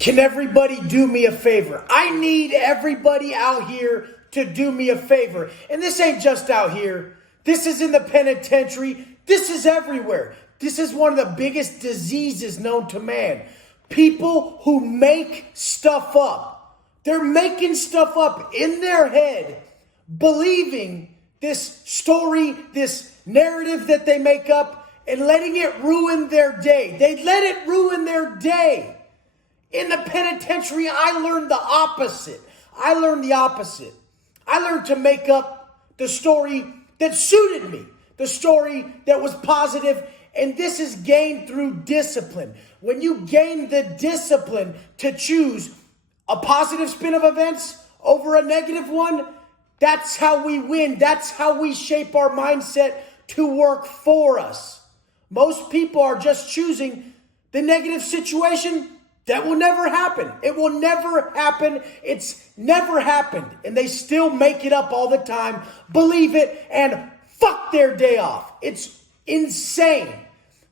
Can everybody do me a favor? I need everybody out here to do me a favor. And this ain't just out here. This is in the penitentiary. This is everywhere. This is one of the biggest diseases known to man. People who make stuff up. They're making stuff up in their head, believing this story, this narrative that they make up, and letting it ruin their day. They let it ruin their day. In the penitentiary, I learned the opposite. I learned to make up the story that suited me, the story that was positive, and this is gained through discipline. When you gain the discipline to choose a positive spin of events over a negative one, that's how we win. That's how we shape our mindset to work for us. Most people are just choosing the negative situation. That will never happen. It will never happen. It's never happened. And they still make it up all the time, believe it, and fuck their day off. It's insane.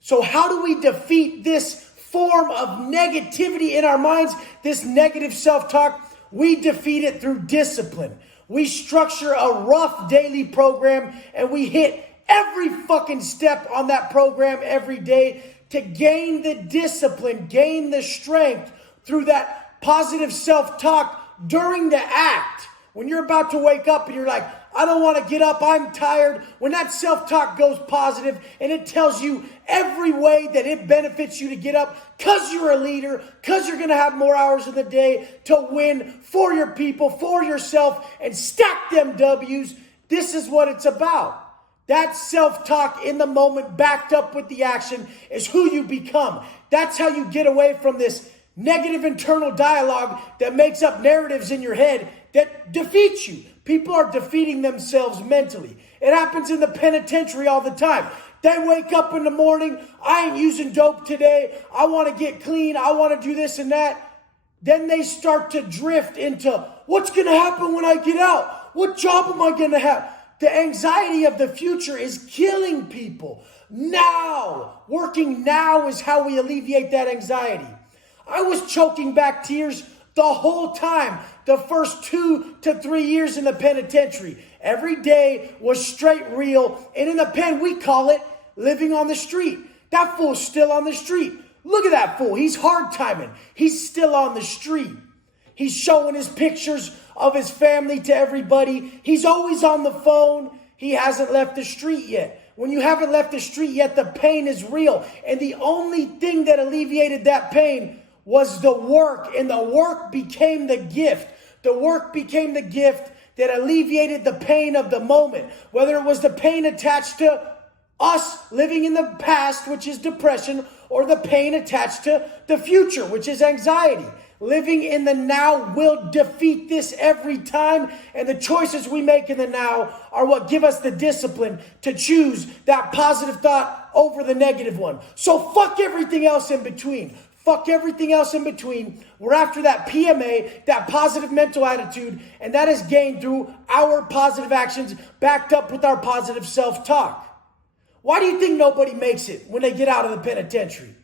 So how do we defeat this form of negativity in our minds, this negative self-talk? We defeat it through discipline. We structure a rough daily program and we hit every fucking step on that program every day to gain the discipline, gain the strength through that positive self-talk during the act. When you're about to wake up and you're like, I don't want to get up, I'm tired. When that self-talk goes positive and it tells you every way that it benefits you to get up because you're a leader, because you're going to have more hours in the day to win for your people, for yourself, and stack them W's. This is what it's about. That self-talk in the moment backed up with the action is who you become. That's how you get away from this negative internal dialogue that makes up narratives in your head that defeats you. People are defeating themselves mentally. It happens in the penitentiary all the time. They wake up in the morning, I ain't using dope today. I want to get clean. I want to do this and that. Then they start to drift into what's going to happen when I get out? What job am I going to have? The anxiety of the future is killing people. Now, working now is how we alleviate that anxiety. I was choking back tears the whole time, the first 2 to 3 years in the penitentiary. Every day was straight real. And in the pen, we call it living on the street. That fool's still on the street. Look at that fool. He's hard timing. He's still on the street. He's showing his pictures of his family to everybody. He's always on the phone. He hasn't left the street yet. When you haven't left the street yet, the pain is real. And the only thing that alleviated that pain was the work. And the work became the gift. The work became the gift that alleviated the pain of the moment. Whether it was the pain attached to us living in the past, which is depression, or the pain attached to the future, which is anxiety. Living in the now will defeat this every time. And the choices we make in the now are what give us the discipline to choose that positive thought over the negative one. So fuck everything else in between. Fuck everything else in between. We're after that PMA, that positive mental attitude, and that is gained through our positive actions backed up with our positive self-talk. Why do you think nobody makes it when they get out of the penitentiary?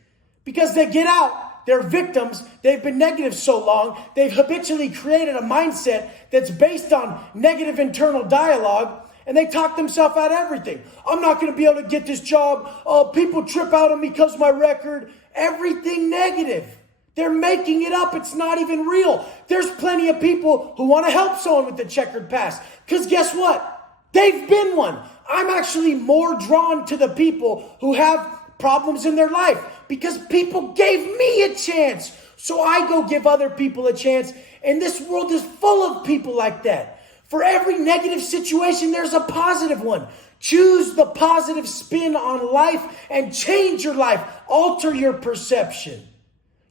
Because they get out. They're victims. They've been negative so long. They've habitually created a mindset that's based on negative internal dialogue, and they talk themselves out of everything. I'm not going to be able to get this job. Oh, people trip out on me because of my record. Everything negative. They're making it up. It's not even real. There's plenty of people who want to help someone with the checkered past. Because guess what? They've been one. I'm actually more drawn to the people who have problems in their life because people gave me a chance. So I go give other people a chance. And this world is full of people like that. For every negative situation, there's a positive one. Choose the positive spin on life and change your life. Alter your perception.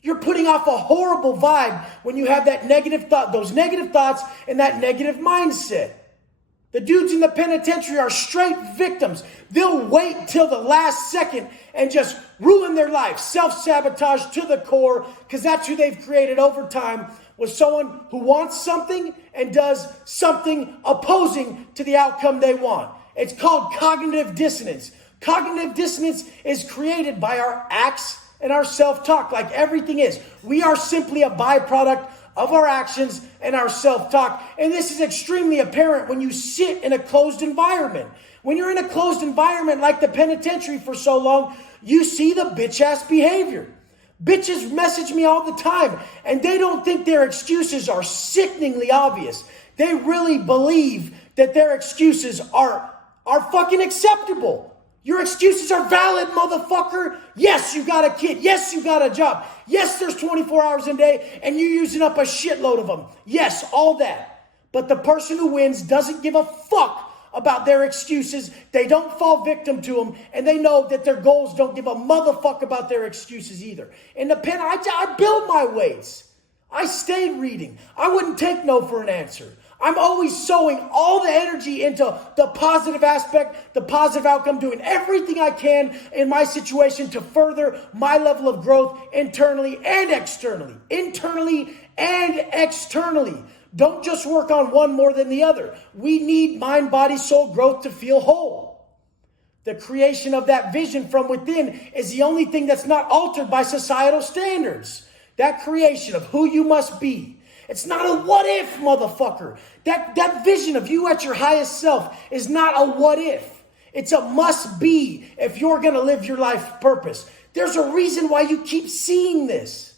You're putting off a horrible vibe when you have that negative thought, those negative thoughts and that negative mindset. The dudes in the penitentiary are straight victims. They'll wait till the last second and just ruin their life. Self-sabotage to the core, because that's who they've created over time, was someone who wants something and does something opposing to the outcome they want. It's called cognitive dissonance. Cognitive dissonance is created by our acts and our self-talk, like everything is. We are simply a byproduct of our actions and our self-talk. And this is extremely apparent when you sit in a closed environment. When you're in a closed environment like the penitentiary for so long, you see the bitch-ass behavior. Bitches message me all the time, and they don't think their excuses are sickeningly obvious. They really believe that their excuses are fucking acceptable. Your excuses are valid, motherfucker. Yes, you got a kid. Yes, you got a job. Yes, there's 24 hours a day and you're using up a shitload of them. Yes, all that. But the person who wins doesn't give a fuck about their excuses. They don't fall victim to them, and they know that their goals don't give a motherfucker about their excuses either. In the pen, I build my weights. I stayed reading. I wouldn't take no for an answer. I'm always sowing all the energy into the positive aspect, the positive outcome, doing everything I can in my situation to further my level of growth internally and externally. Internally and externally. Don't just work on one more than the other. We need mind, body, soul growth to feel whole. The creation of that vision from within is the only thing that's not altered by societal standards. That creation of who you must be. It's not a what if, motherfucker. That vision of you at your highest self is not a what if. It's a must be if you're going to live your life purpose. There's a reason why you keep seeing this.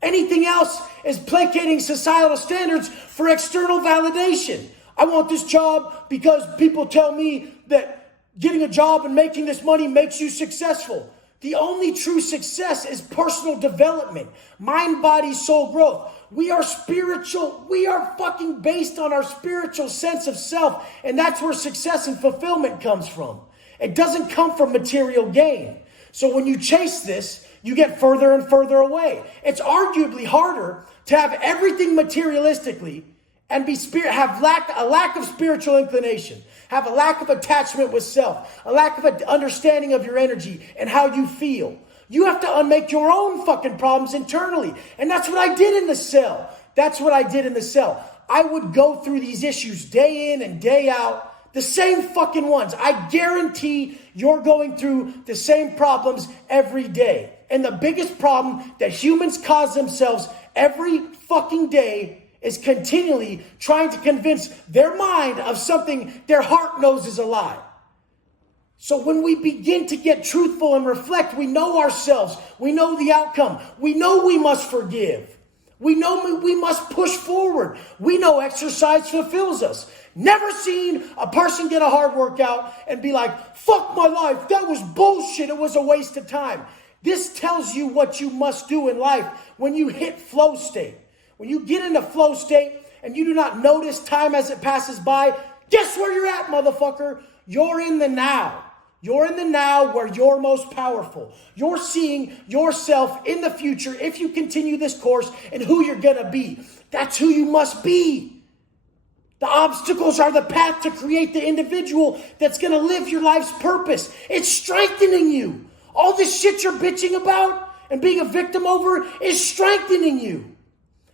Anything else is placating societal standards for external validation. I want this job because people tell me that getting a job and making this money makes you successful. The only true success is personal development, mind, body, soul growth. We are spiritual. We are fucking based on our spiritual sense of self. And that's where success and fulfillment comes from. It doesn't come from material gain. So when you chase this, you get further and further away. It's arguably harder to have everything materialistically and have a lack of spiritual inclination, have a lack of attachment with self, a lack of an understanding of your energy and how you feel. You have to unmake your own fucking problems internally. And that's what I did in the cell. That's what I did in the cell. I would go through these issues day in and day out, the same fucking ones. I guarantee you're going through the same problems every day. And the biggest problem that humans cause themselves every fucking day is continually trying to convince their mind of something their heart knows is a lie. So when we begin to get truthful and reflect, we know ourselves. We know the outcome. We know we must forgive. We know we must push forward. We know exercise fulfills us. Never seen a person get a hard workout and be like, fuck my life. That was bullshit. It was a waste of time. This tells you what you must do in life when you hit flow state. When you get into flow state and you do not notice time as it passes by, guess where you're at, motherfucker? You're in the now. You're in the now where you're most powerful. You're seeing yourself in the future if you continue this course and who you're going to be. That's who you must be. The obstacles are the path to create the individual that's going to live your life's purpose. It's strengthening you. All this shit you're bitching about and being a victim over is strengthening you.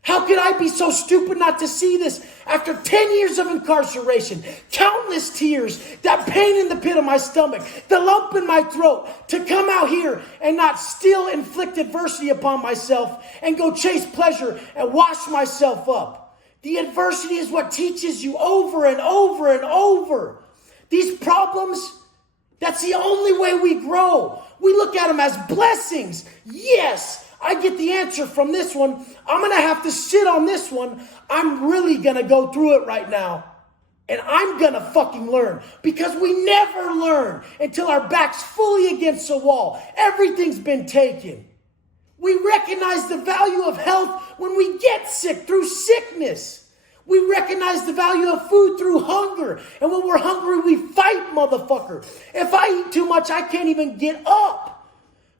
How could I be so stupid not to see this after 10 years of incarceration, countless tears, that pain in the pit of my stomach, the lump in my throat, to come out here and not still inflict adversity upon myself and go chase pleasure and wash myself up? The adversity is what teaches you over and over and over. These problems, that's the only way we grow. We look at them as blessings. Yes, I get the answer from this one. I'm going to have to sit on this one. I'm really going to go through it right now. And I'm going to fucking learn. Because we never learn until our back's fully against the wall. Everything's been taken. We recognize the value of health when we get sick through sickness. We recognize the value of food through hunger. And when we're hungry, we fight, motherfucker. If I eat too much, I can't even get up.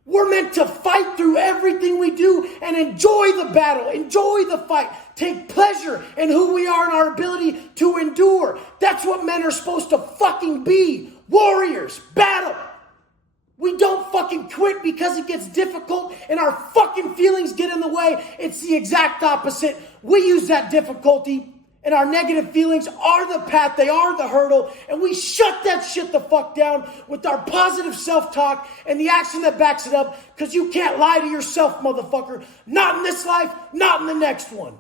We're meant to fight through everything we do and enjoy the battle, enjoy the fight, take pleasure in who we are and our ability to endure. That's what men are supposed to fucking be. Warriors, battle. We don't fucking quit because it gets difficult and our fucking feelings get in the way. It's the exact opposite. We use that difficulty And our negative feelings are the path, they are the hurdle, and we shut that shit the fuck down with our positive self-talk and the action that backs it up, because you can't lie to yourself, motherfucker. Not in this life, not in the next one.